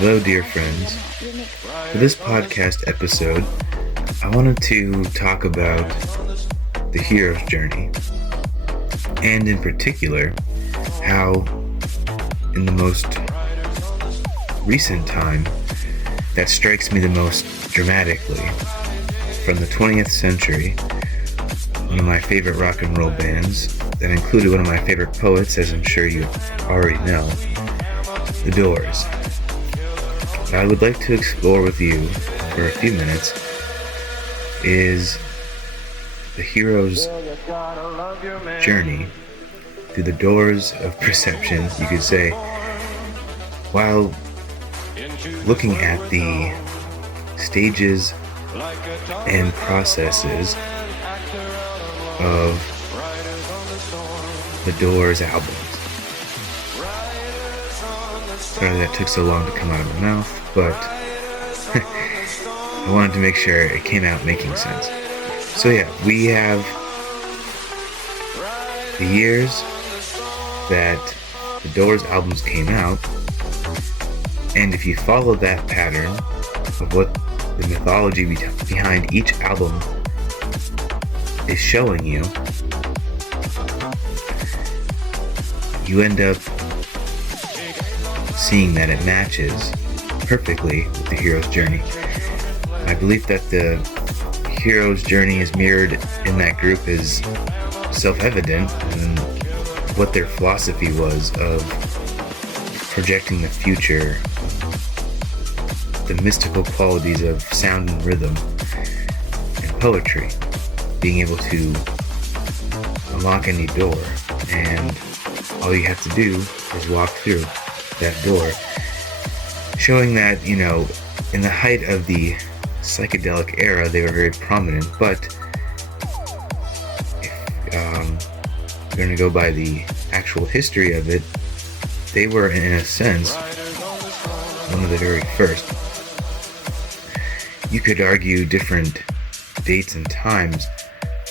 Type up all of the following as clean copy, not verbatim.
Hello, dear friends. For this podcast episode, I wanted to talk about the hero's journey, and in particular, how in the most recent time that strikes me the most dramatically, from the 20th century, one of my favorite rock and roll bands that included one of my favorite poets, as I'm sure you already know, The Doors. What I would like to explore with you for a few minutes is the hero's journey through the doors of perception, you could say, while looking at the stages and processes of the Doors albums. Sorry that took so long to come out of my mouth, but I wanted to make sure it came out making sense. So yeah, we have the years that the Doors albums came out, and if you follow that pattern of what the mythology behind each album is showing you, you end up seeing that it matches perfectly with the hero's journey. I believe that the hero's journey is mirrored in that group is self-evident in what their philosophy was of projecting the future, the mystical qualities of sound and rhythm and poetry, being able to unlock any door, and all you have to do is walk through that door, showing that, in the height of the psychedelic era, they were very prominent, but if you're going to go by the actual history of it, they were, in a sense, one of the very first. You could argue different dates and times,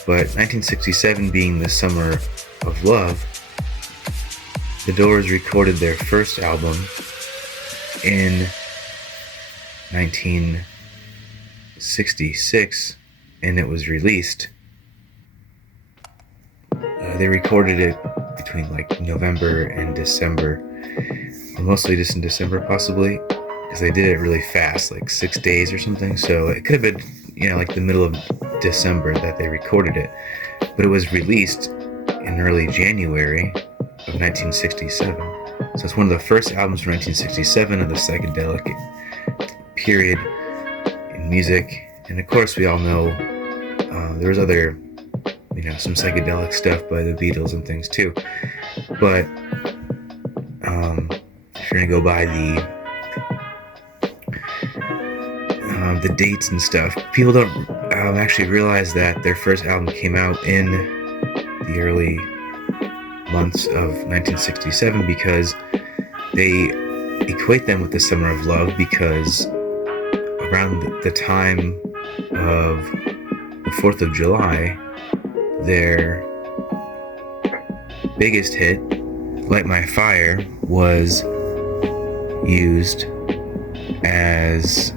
but 1967 being the summer of love, the Doors recorded their first album in 1966, and it was released. They recorded it between November and December, or mostly just in December possibly, because they did it really fast, 6 days or something, so it could have been, the middle of December that they recorded it, but it was released in early January of 1967. So it's one of the first albums from 1967 of the psychedelic period in music. And of course, we all know there was other, some psychedelic stuff by the Beatles and things too. But if you're gonna go by the dates and stuff, people don't actually realize that their first album came out in the early months of 1967 because they equate them with the Summer of Love, because around the time of the 4th of July, their biggest hit, Light My Fire, was used as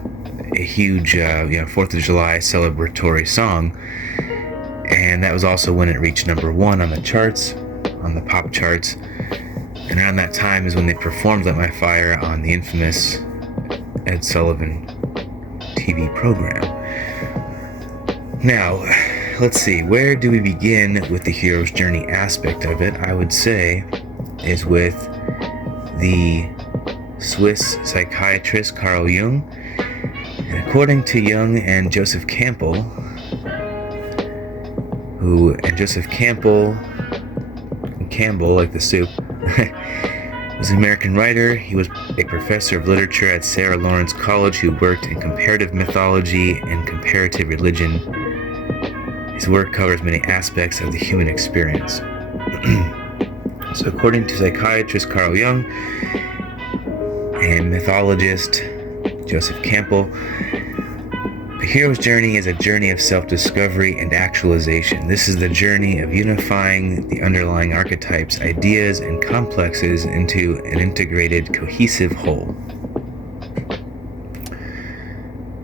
a huge 4th of July celebratory song, and that was also when it reached number 1 on the charts, on the pop charts. And around that time is when they performed Light My Fire on the infamous Ed Sullivan TV program. Now, let's see, where do we begin with the hero's journey aspect of it? I would say is with the Swiss psychiatrist Carl Jung. And according to Jung and Joseph Campbell, Campbell, like the soup, was an American writer. He was a professor of literature at Sarah Lawrence College who worked in comparative mythology and comparative religion. His work covers many aspects of the human experience. So according to psychiatrist Carl Jung and mythologist Joseph Campbell, the hero's journey is a journey of self-discovery and actualization. This is the journey of unifying the underlying archetypes, ideas, and complexes into an integrated, cohesive whole.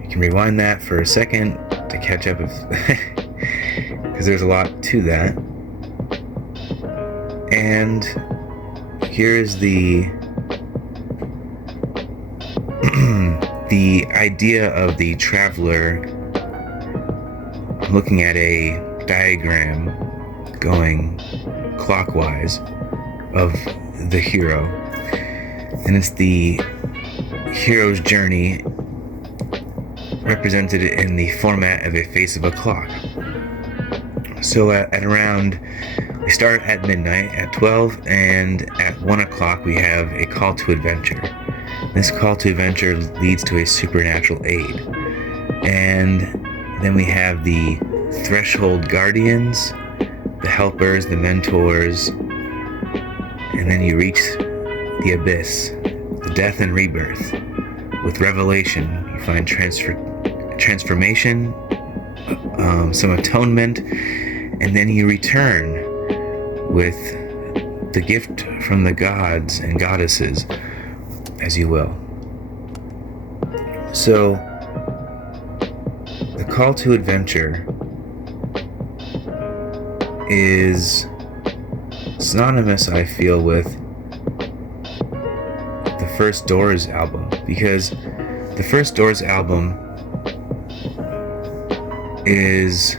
You can rewind that for a second to catch up because there's a lot to that. And here's the the idea of the traveler looking at a diagram going clockwise of the hero. And it's the hero's journey represented in the format of a face of a clock. So at around, we start at midnight at 12, and at 1 o'clock we have a call to adventure. This call to adventure leads to a supernatural aid. And then we have the threshold guardians, the helpers, the mentors, and then you reach the abyss, the death and rebirth. With revelation, you find transformation, some atonement, and then you return with the gift from the gods and goddesses, as you will. So, the call to adventure is synonymous, I feel, with the first Doors album, because the first Doors album is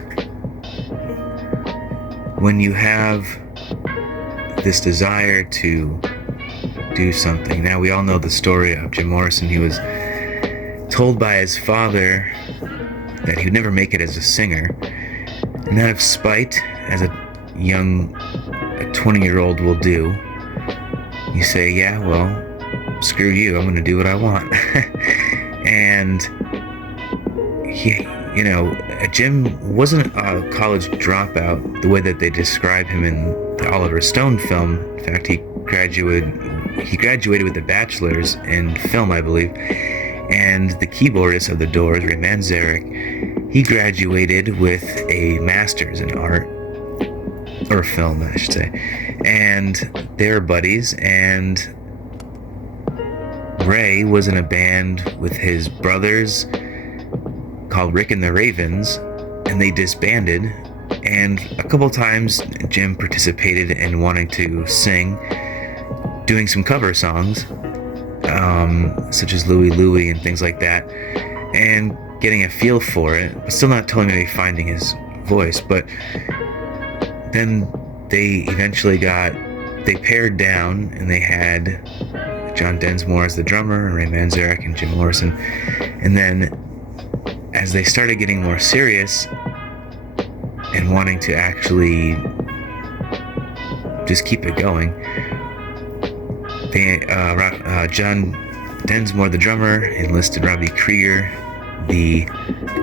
when you have this desire to do something. Now, we all know the story of Jim Morrison. He was told by his father that he would never make it as a singer, and out of spite, as a 20-year-old will do, you say, yeah, well, screw you, I'm going to do what I want. And Jim wasn't a college dropout the way that they describe him in the Oliver Stone film. In fact, he graduated with a bachelor's in film, I believe. And the keyboardist of the Doors, Ray Manzarek, he graduated with a master's in art, or film, I should say. And they were buddies, and Ray was in a band with his brothers called Rick and the Ravens, and they disbanded. And a couple times Jim participated in wanting to sing, doing some cover songs, such as Louie Louie and things like that, and getting a feel for it, but still not totally maybe finding his voice. But then they eventually they paired down, and they had John Densmore as the drummer, and Ray Manzarek and Jim Morrison. And then as they started getting more serious and wanting to actually just keep it going, John Densmore, the drummer, enlisted Robbie Krieger, the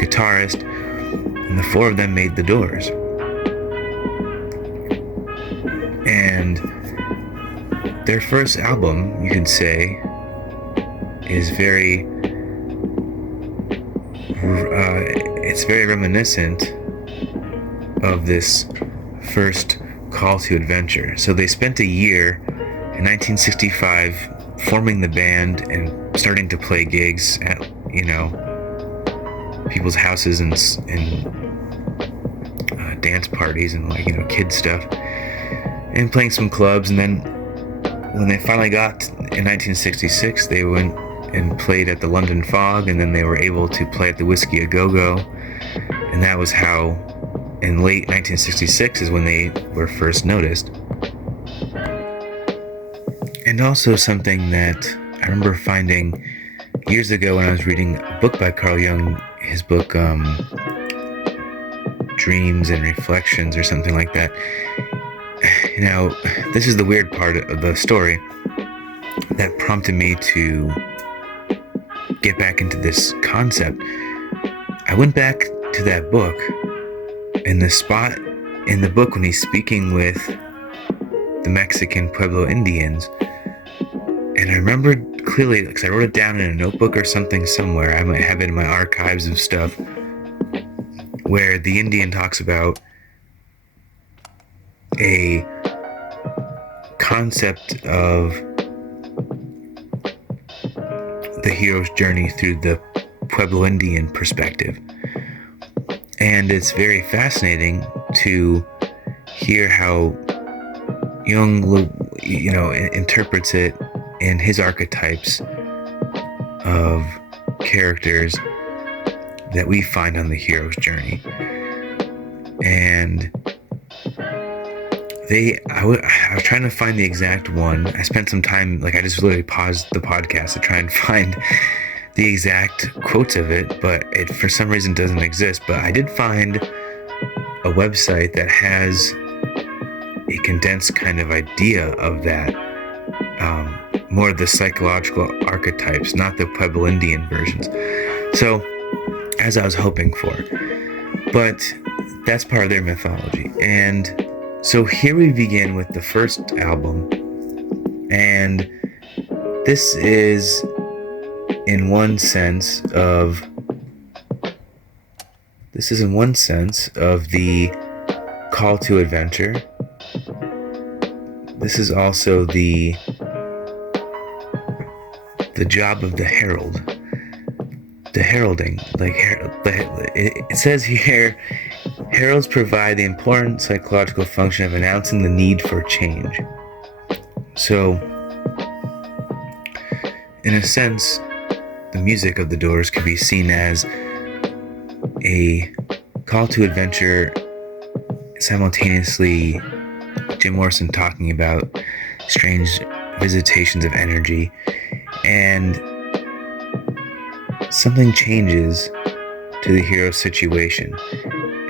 guitarist, and the four of them made the Doors. And their first album, you could say, is very reminiscent of this first call to adventure. So they spent a year in 1965 forming the band and starting to play gigs at, people's houses and dance parties and kid stuff, and playing some clubs. And then when they finally got in 1966, they went and played at the London Fog, and then they were able to play at the Whiskey A Go-Go, and that was how in late 1966 is when they were first noticed. And also something that I remember finding years ago when I was reading a book by Carl Jung, his book Dreams and Reflections or something like that. This is the weird part of the story that prompted me to get back into this concept. I went back to that book, and the spot in the book when he's speaking with the Mexican Pueblo Indians, and I remembered clearly, because I wrote it down in a notebook or something somewhere, I might have it in my archives of stuff, where the Indian talks about a concept of the hero's journey through the Pueblo Indian perspective. And it's very fascinating to hear how Jung, interprets it in his archetypes of characters that we find on the hero's journey. And I was trying to find the exact one. I spent some time, I just literally paused the podcast to try and find the exact quotes of it, but it for some reason doesn't exist. But I did find a website that has a condensed kind of idea of that, more of the psychological archetypes, not the Pueblo Indian versions. So, as I was hoping for. But that's part of their mythology. And so here we begin with the first album. And this is in one sense of the call to adventure. This is also the job of the herald. The heralding, it says here, heralds provide the important psychological function of announcing the need for change. So, in a sense, the music of the Doors could be seen as a call to adventure, simultaneously Jim Morrison talking about strange visitations of energy, and something changes to the hero's situation,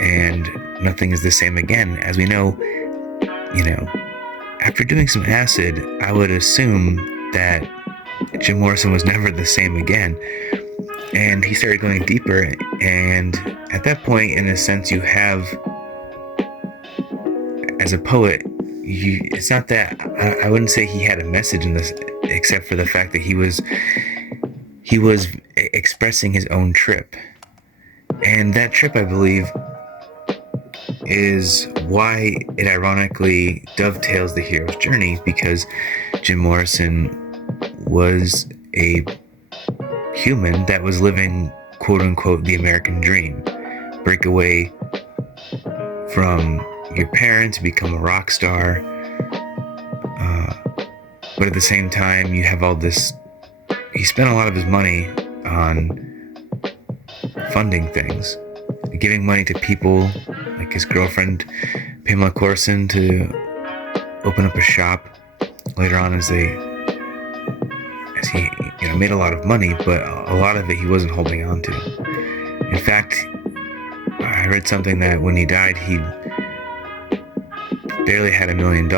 and nothing is the same again. As we know, after doing some acid, I would assume that Jim Morrison was never the same again. And he started going deeper, and at that point, in a sense, you have, as a poet, it's not that, I wouldn't say he had a message in this, except for the fact that he was expressing his own trip. And that trip, I believe, is why it ironically dovetails the hero's journey, because Jim Morrison was a human that was living, quote unquote, the American dream. Break away from your parents, become a rock star. But at the same time, you have all this. He spent a lot of his money on funding things, giving money to people like his girlfriend, Pamela Corson, to open up a shop later on as he made a lot of money, but a lot of it he wasn't holding on to. In fact, I read something that when he died, he barely had $1 million,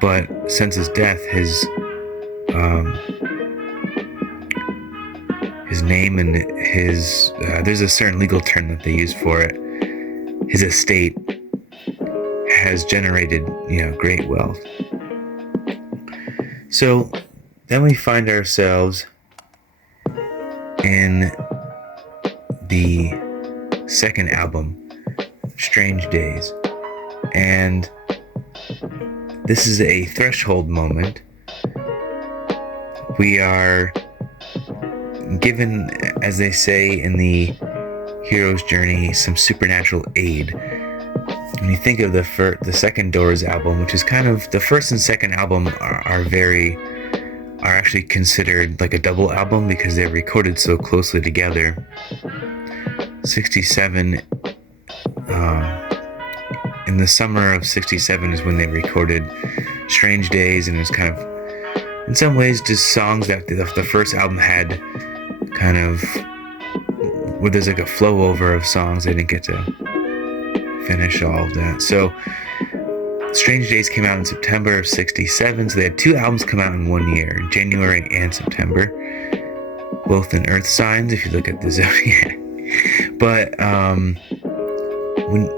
but since his death, his name and his there's a certain legal term that they use for it, his estate has generated great wealth. So then we find ourselves in the second album, Strange Days, and this is a threshold moment. We are given, as they say in the hero's journey, some supernatural aid. When you think of the second Doors album, which is kind of, the first and second album are actually considered like a double album because they're recorded so closely together. 67, in the summer of 67 is when they recorded Strange Days, and it was kind of, in some ways, just songs that the first album had kind of, where there's like a flow over of songs. They didn't get to finish all of that. So Strange Days came out in September of 67, so they had two albums come out in 1 year, January and September, both in Earth signs if you look at the zodiac. But when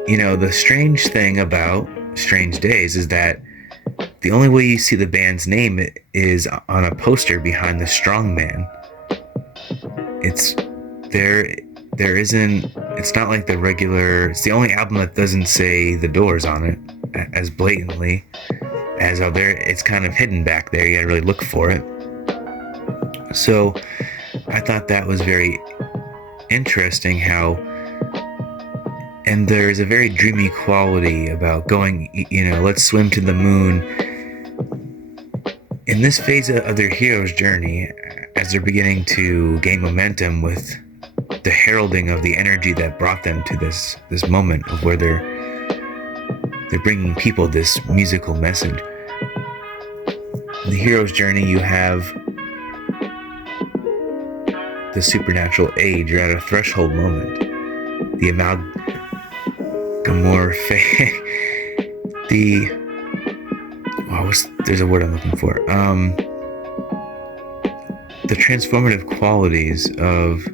the strange thing about Strange Days is that the only way you see the band's name is on a poster behind the strong man. It's not like the regular, it's the only album that doesn't say the Doors on it as blatantly as other. It's kind of hidden back there. You gotta really look for it. So I thought that was very interesting how, and there's a very dreamy quality about going, let's swim to the moon. In this phase of their hero's journey, as they're beginning to gain momentum with the heralding of the energy that brought them to this moment of where they're bringing people this musical message. In the hero's journey, you have the supernatural age. You're at a threshold moment. The there's a word I'm looking for. The transformative qualities of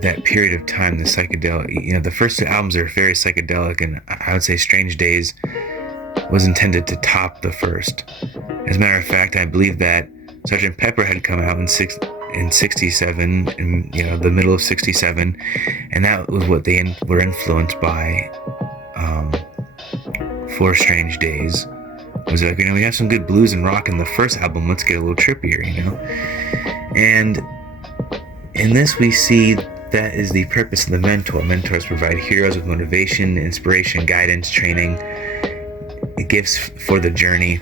that period of time, the psychedelic, the first two albums are very psychedelic, and I would say Strange Days was intended to top the first. As a matter of fact, I believe that Sgt. Pepper had come out in 67, in the middle of 67, and that was what they were influenced by for Strange Days. It was like, we have some good blues and rock in the first album, let's get a little trippier, And in this we see that is the purpose of the mentor. Mentors provide heroes with motivation, inspiration, guidance, training, gifts for the journey.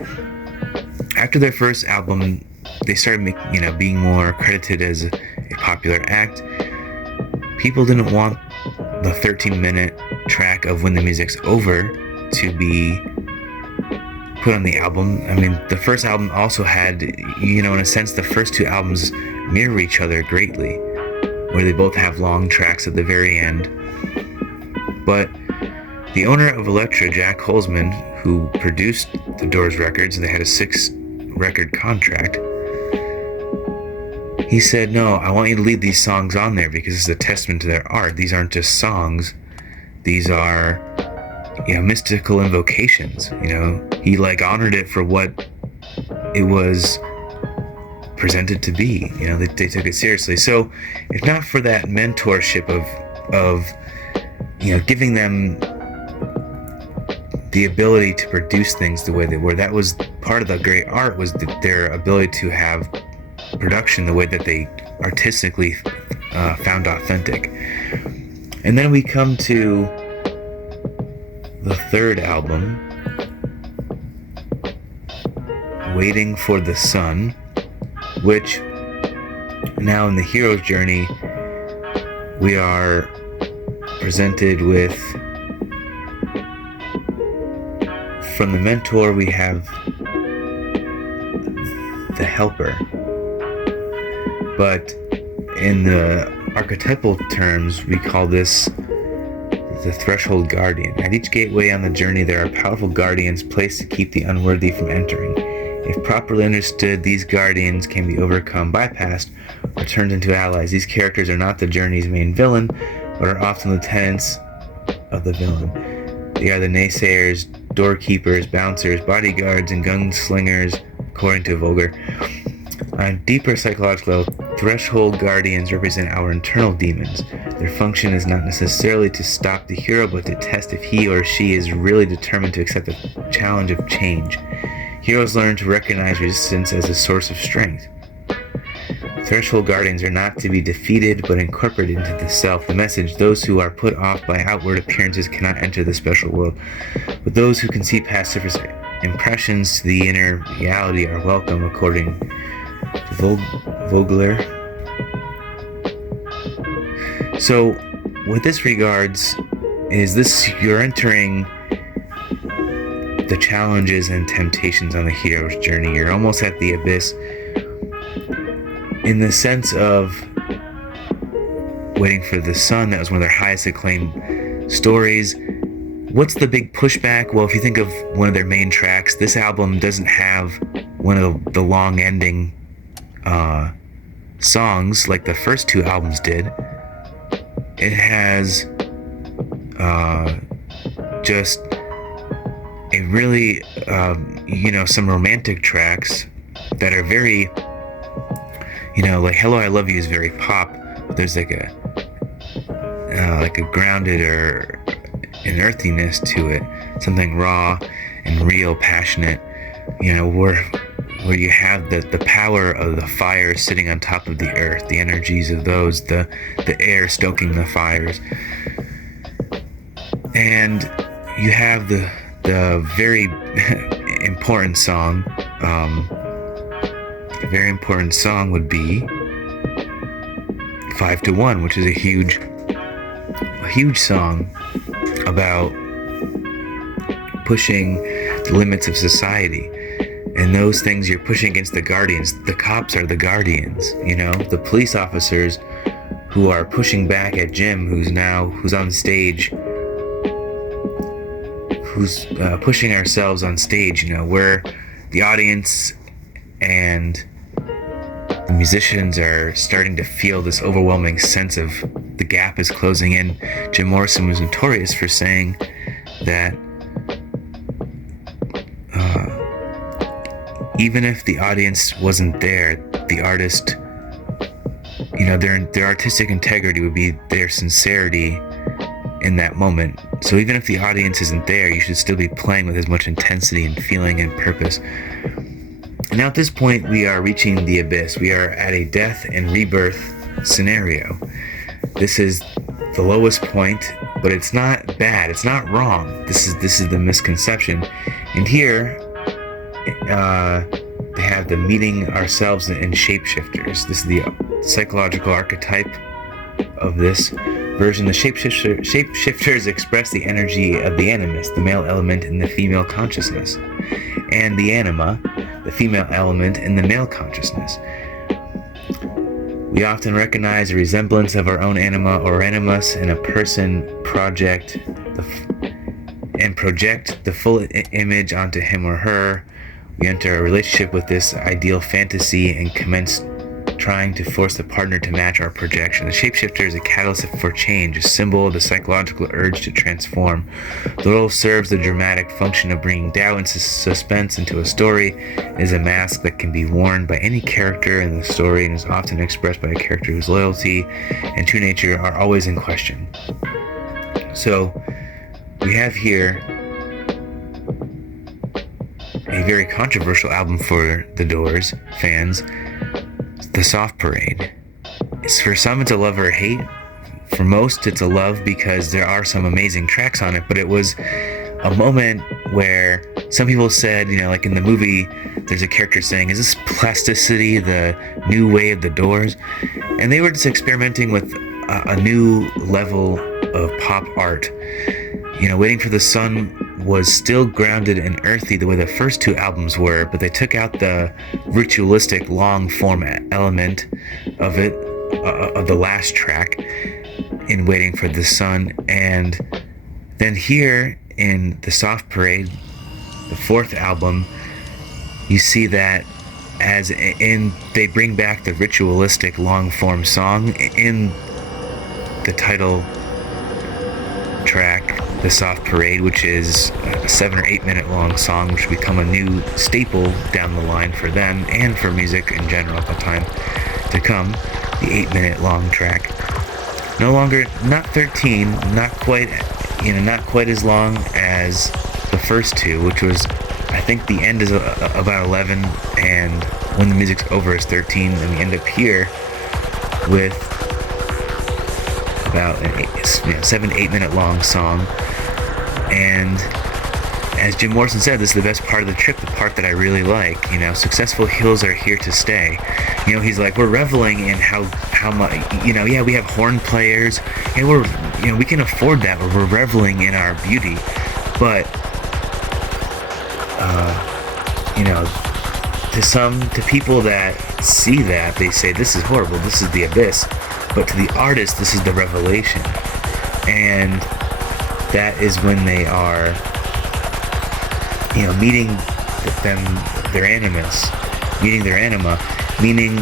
After their first album, they started being more credited as a popular act. People didn't want the 13-minute track of When the Music's Over to be put on the album. I mean, the first album also had, in a sense, the first two albums mirror each other greatly, where they both have long tracks at the very end. But the owner of Elektra, Jack Holzman, who produced the Doors records, they had a 6-record contract, he said, no, I want you to leave these songs on there because it's a testament to their art. These aren't just songs. These are, mystical invocations. He honored it for what it was presented to be. They took it seriously. So if not for that mentorship of giving them the ability to produce things the way they were, that was part of the great art, was their ability to have production the way that they artistically found authentic. And then we come to the third album, Waiting for the Sun, which now in the hero's journey we are presented with, from the mentor we have the helper, but in the archetypal terms we call this the threshold guardian. At each gateway on the journey there are powerful guardians placed to keep the unworthy from entering. If properly understood, these guardians can be overcome, bypassed, or turned into allies. These characters are not the journey's main villain, but are often lieutenants of the villain. They are the naysayers, doorkeepers, bouncers, bodyguards, and gunslingers, according to Vogler. On a deeper psychological level, threshold guardians represent our internal demons. Their function is not necessarily to stop the hero, but to test if he or she is really determined to accept the challenge of change. Heroes learn to recognize resistance as a source of strength. Threshold guardians are not to be defeated, but incorporated into the self. The message: those who are put off by outward appearances cannot enter the special world, but those who can see past surface impressions to the inner reality are welcome, according to Vogler. So, with this regards, is this you're entering the challenges and temptations on the hero's journey. You're almost at the abyss in the sense of Waiting for the Sun. That was one of their highest acclaimed stories. What's the big pushback? Well, if you think of one of their main tracks, this album doesn't have one of the long ending songs like the first two albums did. It has just a really, some romantic tracks that are very, like Hello, I Love You is very pop. There's like a grounded or an earthiness to it, something raw and real, passionate. where you have the power of the fire sitting on top of the earth, the energies of those, the air stoking the fires. And you have the very important song. A very important song would be 5 to 1, which is a huge song about pushing the limits of society. And those things you're pushing against the guardians. The cops are the guardians, the police officers who are pushing back at Jim, who's on stage, who's pushing ourselves on stage, where the audience and the musicians are starting to feel this overwhelming sense of the gap is closing in. Jim Morrison was notorious for saying that even if the audience wasn't there, the artist, their artistic integrity would be their sincerity in that moment. So even if the audience isn't there, you should still be playing with as much intensity and feeling and purpose. And now at this point, we are reaching the abyss. We are at a death and rebirth scenario. This is the lowest point, but it's not bad. It's not wrong. This is the misconception. And here, they have the meeting ourselves in shapeshifters. This is the psychological archetype of this version. The shapeshifters express the energy of the animus, the male element in the female consciousness, and the anima, the female element in the male consciousness. We often recognize a resemblance of our own anima or animus in a person, project the full image onto him or her. We enter a relationship with this ideal fantasy and commence trying to force the partner to match our projection. The shapeshifter is a catalyst for change, a symbol of the psychological urge to transform. The role serves the dramatic function of bringing doubt and suspense into a story. It is a mask that can be worn by any character in the story and is often expressed by a character whose loyalty and true nature are always in question. So, we have here a very controversial album for the Doors fans, The Soft Parade. For some, it's a love or a hate. For most, it's a love because there are some amazing tracks on it, but it was a moment where some people said, like in the movie, there's a character saying, is this plasticity, the new way of the Doors? And they were just experimenting with a new level of pop art. Waiting for the Sun was still grounded and earthy the way the first two albums were, but they took out the ritualistic long form element of it, of the last track in Waiting for the Sun. And then here in The Soft Parade, the fourth album, you see that they bring back the ritualistic long form song in the title track, The Soft Parade, which is a 7 or 8 minute long song, which will become a new staple down the line for them and for music in general at the time to come. The 8 minute long track, no longer, not 13, not quite as long as the first two, which was, I think the end is about 11, and when the music's over is 13, and we end up here with about a 7-8 minute long song. And as Jim Morrison said, this is the best part of the trip, the part that I really like. Successful heels are here to stay. He's like, we're reveling in how much, yeah, we have horn players, and we can afford that, but we're reveling in our beauty. But, to people that see that, they say, this is horrible, this is the abyss. But to the artist, this is the revelation. And that is when they are, meeting their anima, meaning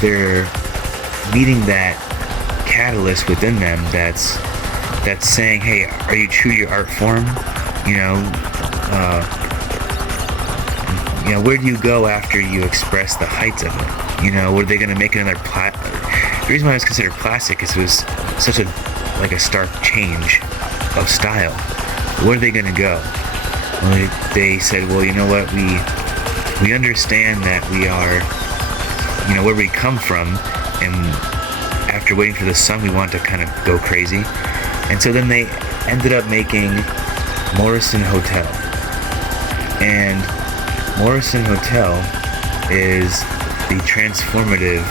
they're meeting that catalyst within them that's saying, hey, are you true to your art form? Where do you go after you express the heights of it? Were they going to make another The reason why it was considered classic is it was such a stark change of style. Where are they going to go? Well, they said, well, you know what, We understand that we are, where we come from, and after waiting for the sun, we want to kind of go crazy. And so then they ended up making Morrison Hotel. And Morrison Hotel is the transformative,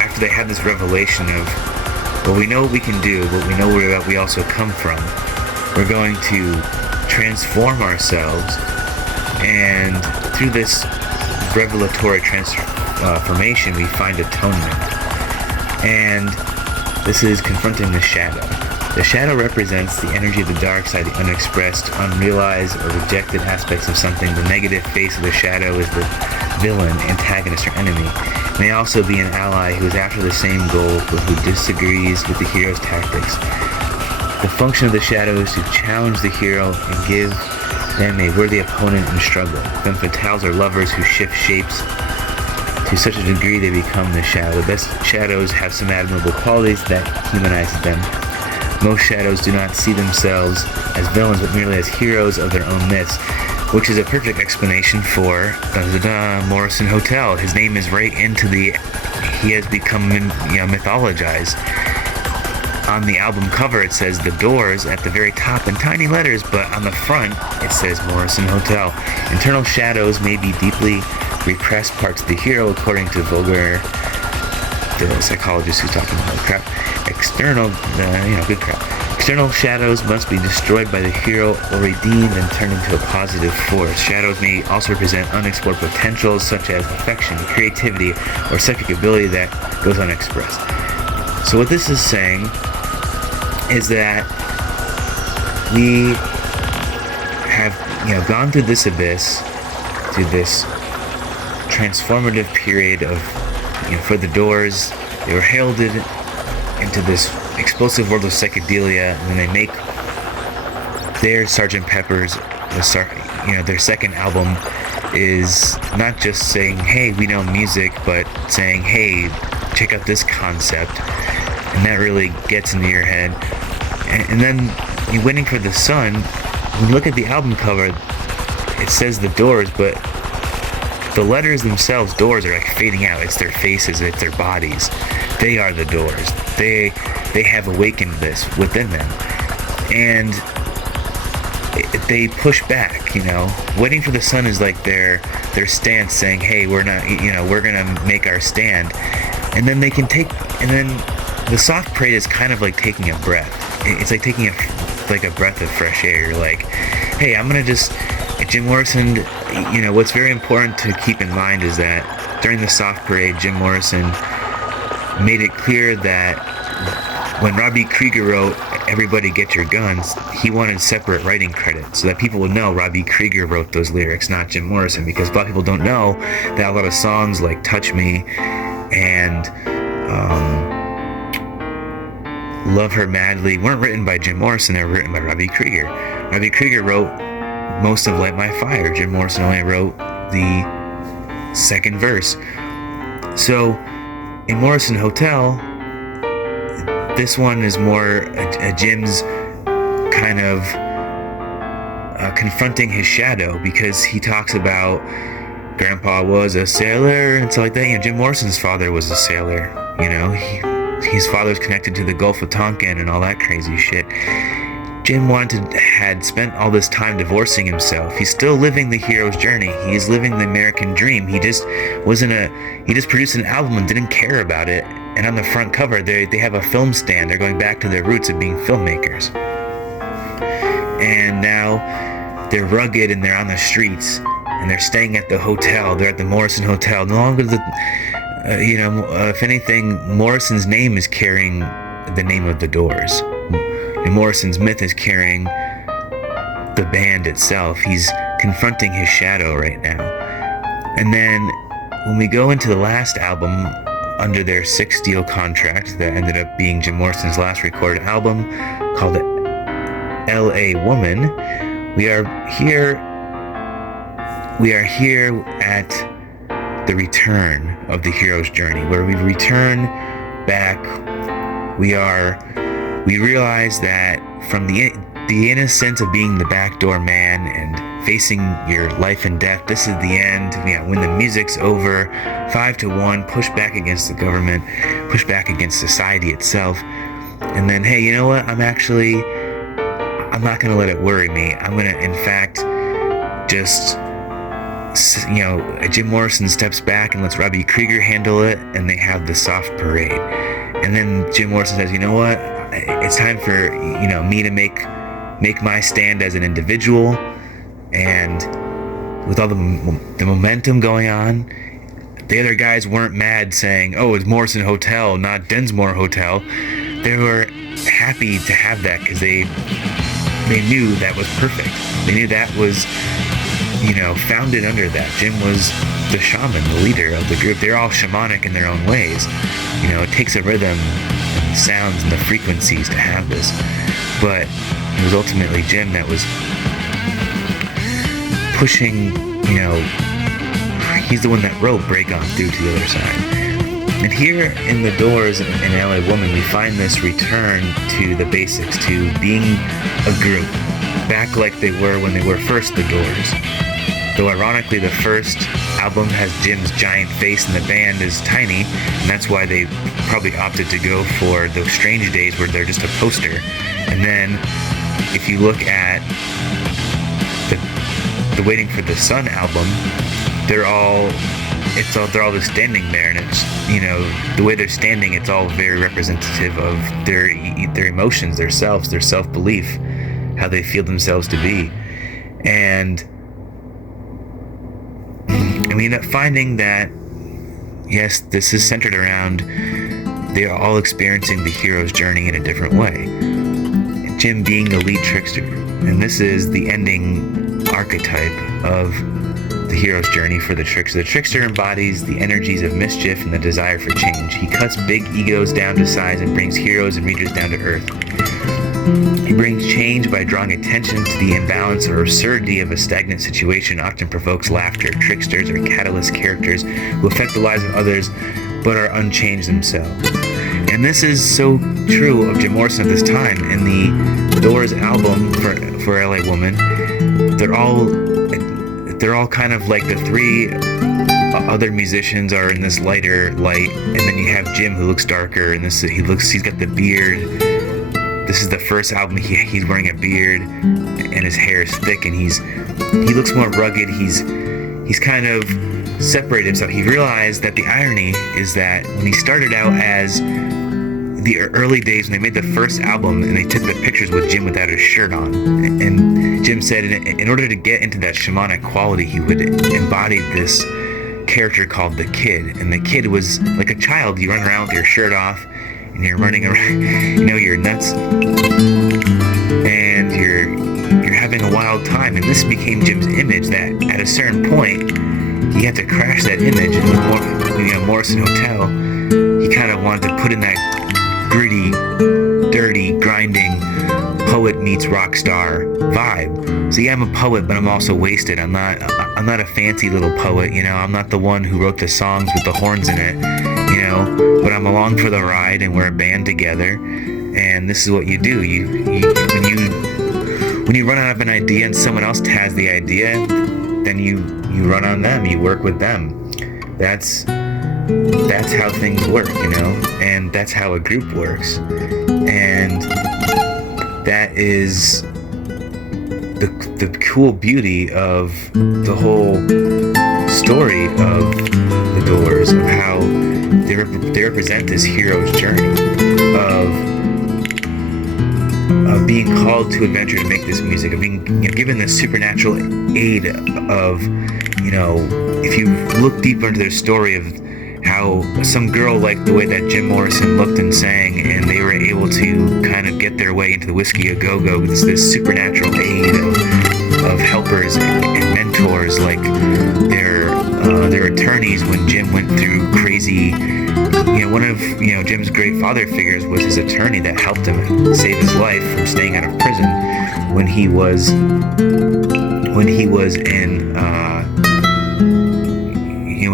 after they had this revelation of, well, we know what we can do, but we know where we also come from. We're going to transform ourselves, and through this revelatory transformation, we find atonement. And this is confronting the shadow. The shadow represents the energy of the dark side, the unexpressed, unrealized, or rejected aspects of something. The negative face of the shadow is the villain, antagonist, or enemy. It may also be an ally who is after the same goal, but who disagrees with the hero's tactics. The function of the shadow is to challenge the hero and give them a worthy opponent in struggle. Femme fatales are lovers who shift shapes to such a degree they become the shadow. The best shadows have some admirable qualities that humanizes them. Most shadows do not see themselves as villains, but merely as heroes of their own myths, which is a perfect explanation for Morrison Hotel. His name is right into he has become mythologized. On the album cover, it says The Doors at the very top in tiny letters, but on the front, it says Morrison Hotel. Internal shadows may be deeply repressed parts of the hero, according to the psychologist who's talking about crap. Good crap. External shadows must be destroyed by the hero or redeemed and turned into a positive force. Shadows may also represent unexplored potentials such as affection, creativity, or psychic ability that goes unexpressed. So what this is saying is that we have, gone through this abyss, through this transformative period of, for the Doors. They were heralded into this explosive world of psychedelia, and then they make their Sgt. Pepper's, their second album is not just saying, hey, we know music, but saying, hey, check out this concept. And that really gets into your head. And then you're waiting for the sun. When you look at the album cover, it says The Doors, but the letters themselves, Doors, are like fading out. It's their faces, it's their bodies. They are the Doors. They have awakened this within them. And they push back, Waiting for the sun is like their stance, saying, hey, we're not, we're gonna make our stand. And then they can the soft parade is kind of like taking a breath. It's like taking a breath of fresh air. You're like, hey, I'm gonna just, Jim Morrison, what's very important to keep in mind is that during the soft parade, Jim Morrison made it clear that when Robbie Krieger wrote Everybody Get Your Guns, he wanted separate writing credit so that people would know Robbie Krieger wrote those lyrics, not Jim Morrison, because a lot of people don't know that a lot of songs like Touch Me and Love Her Madly weren't written by Jim Morrison, they were written by Robbie Krieger. Robbie Krieger wrote most of Light My Fire. Jim Morrison only wrote the second verse. So in Morrison Hotel, this one is more a Jim's kind of confronting his shadow, because he talks about Grandpa was a sailor and stuff like that. Jim Morrison's father was a sailor. His father's connected to the Gulf of Tonkin and all that crazy shit. Jim had spent all this time divorcing himself. He's still living the hero's journey. He's living the American dream. He just produced an album and didn't care about it. And on the front cover, they have a film stand. They're going back to their roots of being filmmakers. And now they're rugged and they're on the streets and they're staying at the hotel. They're at the Morrison Hotel. No longer if anything, Morrison's name is carrying the name of the Doors. And Morrison's myth is carrying the band itself. He's confronting his shadow right now. And then when we go into the last album, under their 6-deal contract that ended up being Jim Morrison's last recorded album, called L.A. Woman, we are here at the return of the hero's journey, where we return back. We realize that from the the innocence of being the backdoor man and facing your life and death. This is the end. When the music's over, 5-1, push back against the government, push back against society itself. And then, hey, you know what? I'm not going to let it worry me. I'm going to, in fact, just, Jim Morrison steps back and lets Robbie Krieger handle it, and they have the soft parade. And then Jim Morrison says, you know what? It's time for, me to make my stand as an individual. And with all the momentum going on, the other guys weren't mad saying, oh, it's Morrison Hotel, not Densmore Hotel. They were happy to have that because they knew that was perfect. They knew that was, founded under that. Jim was the shaman, the leader of the group. They're all shamanic in their own ways. It takes a rhythm and the sounds and the frequencies to have this. But it was ultimately Jim that was pushing, he's the one that wrote Break On Through to the Other Side. And here in The Doors and LA Woman, we find this return to the basics, to being a group, back like they were when they were first The Doors. Though ironically, the first album has Jim's giant face and the band is tiny, and that's why they probably opted to go for those Strange Days where they're just a poster. And then, if you look at the Waiting for the Sun album, they're all just standing there, and it's, the way they're standing, it's all very representative of their emotions, their selves, their self-belief, how they feel themselves to be. And we end up finding that, yes, this is centered around, they are all experiencing the hero's journey in a different way. Jim being the lead trickster, and this is the ending archetype of the hero's journey for the trickster. The trickster embodies the energies of mischief and the desire for change. He cuts big egos down to size and brings heroes and readers down to earth. He brings change by drawing attention to the imbalance or absurdity of a stagnant situation, often provokes laughter. Tricksters are catalyst characters who affect the lives of others but are unchanged themselves. And this is so true of Jim Morrison at this time. In the Doors album for LA Woman, they're all kind of like the three other musicians are in this lighter light, and then you have Jim who looks darker, and he's got the beard. This is the first album he's wearing a beard, and his hair is thick, and he looks more rugged. He's kind of separated himself. He realized that the irony is that when he started out as the early days when they made the first album and they took the pictures with Jim without his shirt on, and Jim said in order to get into that shamanic quality, he would embody this character called the Kid. And the Kid was like a child. You run around with your shirt off and you're running around, you're nuts and you're having a wild time. And this became Jim's image, that at a certain point he had to crash that image. And with Morrison Hotel, he kind of wanted to put in that gritty, dirty, grinding poet meets rock star vibe. See, I'm a poet, but I'm also wasted. I'm not a fancy little poet, I'm not the one who wrote the songs with the horns in it, but I'm along for the ride, and we're a band together. And this is what you do. When you run out of an idea and someone else has the idea, then you run on them. You work with them. That's how things work, and that's how a group works. And that is the cool beauty of the whole story of the Doors, of how they represent this hero's journey of being called to adventure to make this music, of being given the supernatural aid of, if you look deeper into their story of how some girl liked the way that Jim Morrison looked and sang, and they were able to kind of get their way into the Whiskey A Go-Go with this supernatural aid of helpers and mentors, like their attorneys when Jim went through crazy. One of Jim's great father figures was his attorney that helped him save his life from staying out of prison when he was in. When he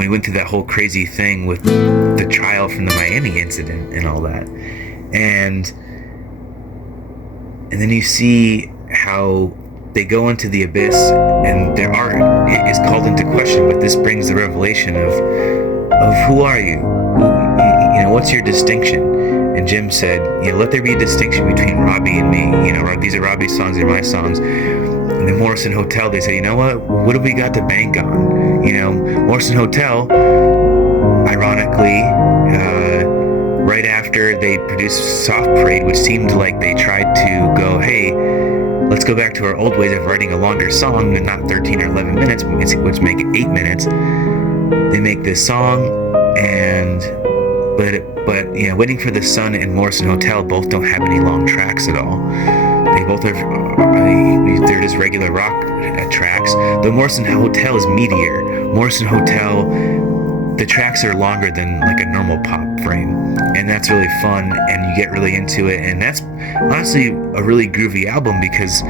went through that whole crazy thing with the trial from the Miami incident and all that. And then you see how they go into the abyss and their art is called into question, but this brings the revelation of who are you? What's your distinction? And Jim said, let there be a distinction between Robbie and me. These are Robbie's songs, they're my songs. In the Morrison Hotel, they said, what have we got to bank on? Morrison Hotel, ironically, right after they produced Soft Parade, which seemed like they tried to go, hey, let's go back to our old ways of writing a longer song and not 13 or 11 minutes, which make it 8 minutes. They make this song, but Waiting for the Sun and Morrison Hotel both don't have any long tracks at all. They both they're just regular rock tracks. The Morrison Hotel is meatier. Morrison Hotel, the tracks are longer than like a normal pop frame, and that's really fun, and you get really into it, and that's honestly a really groovy album because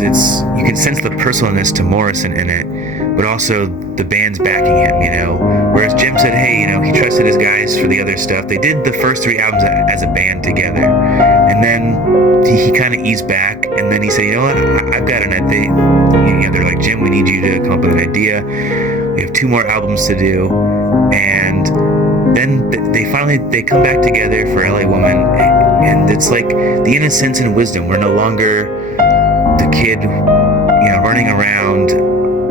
it's, you can sense the personalness to Morrison in it, but also the band's backing him, whereas Jim said, hey, he trusted his guys for the other stuff. They did the first 3 albums as a band together, and then he kind of eased back, and then he said, I've got an idea. They're like, Jim, we need you to come up with an idea. We have 2 more albums to do, and then they come back together for LA Woman, and it's like the innocence and wisdom. We're no longer the kid, running around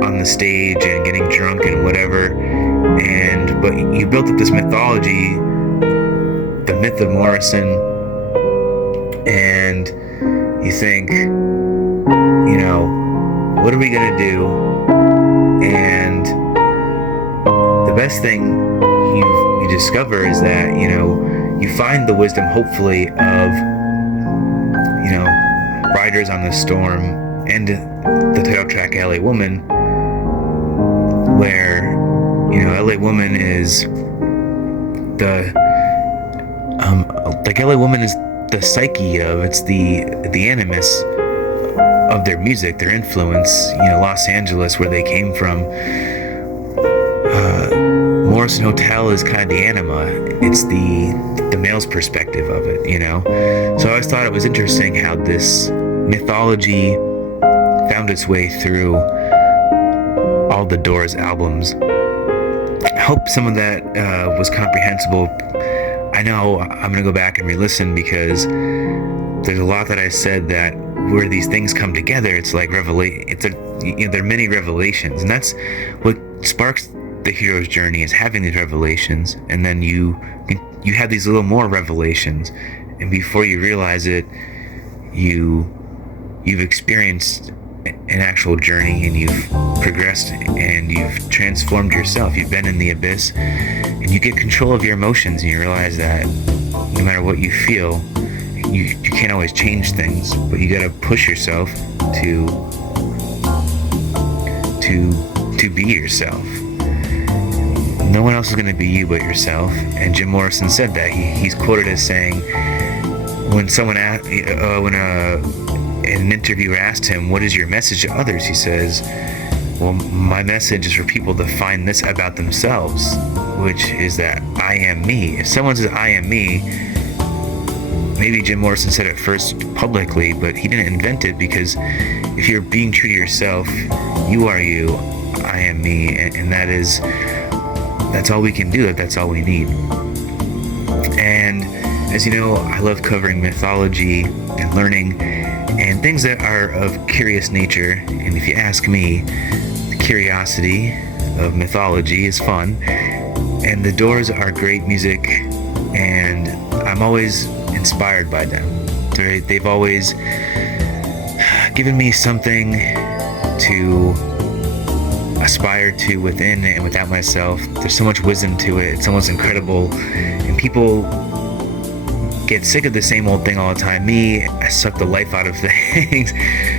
on the stage and getting drunk and whatever, but you built up this mythology, the myth of Morrison, and you think, what are we gonna do? And the best thing you discover is that you find the wisdom, hopefully, of Riders on the Storm and the title track LA Woman, where LA Woman is LA Woman is the psyche of, it's the animus of their music, their influence, Los Angeles, where they came from. Morrison Hotel is kind of the anima. It's the male's perspective of it, So I always thought it was interesting how this mythology found its way through all the Doors albums. I hope some of that was comprehensible. I know I'm going to go back and re-listen because there's a lot that I said that where these things come together, it's like there are many revelations, and that's what sparks the hero's journey, is having these revelations, and then you have these little more revelations, and before you realize it, you've experienced an actual journey, and you've progressed, and you've transformed yourself. You've been in the abyss, and you get control of your emotions, and you realize that no matter what you feel, you can't always change things, but you gotta push yourself to be yourself. No one else is gonna be you but yourself. And Jim Morrison said that. He's quoted as saying, when someone an interviewer asked him, what is your message to others? He says, well, my message is for people to find this about themselves, which is that I am me. If someone says I am me, maybe Jim Morrison said it first publicly, but he didn't invent it, because if you're being true to yourself, you are you, I am me, and that's all we can do, that's all we need. And as you know, I love covering mythology and learning and things that are of curious nature, and if you ask me, the curiosity of mythology is fun, and the Doors are great music, and I'm always inspired by them. They've always given me something to aspire to within and without myself. There's so much wisdom to it. It's almost incredible, and people get sick of the same old thing all the time. Me, I suck the life out of things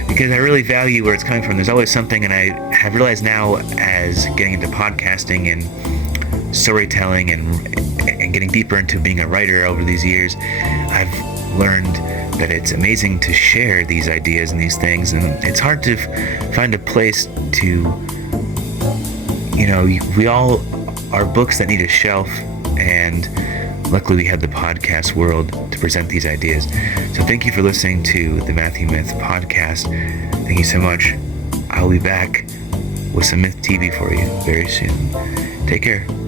because I really value where it's coming from. There's always something, and I have realized now, as getting into podcasting and storytelling and getting deeper into being a writer over these years, I've learned that it's amazing to share these ideas and these things, and it's hard to find a place to, we all are books that need a shelf, and luckily we have the podcast world to present these ideas. So thank you for listening to the Matthew Myth podcast. Thank you so much. I'll be back with some Myth TV for you very soon. Take care.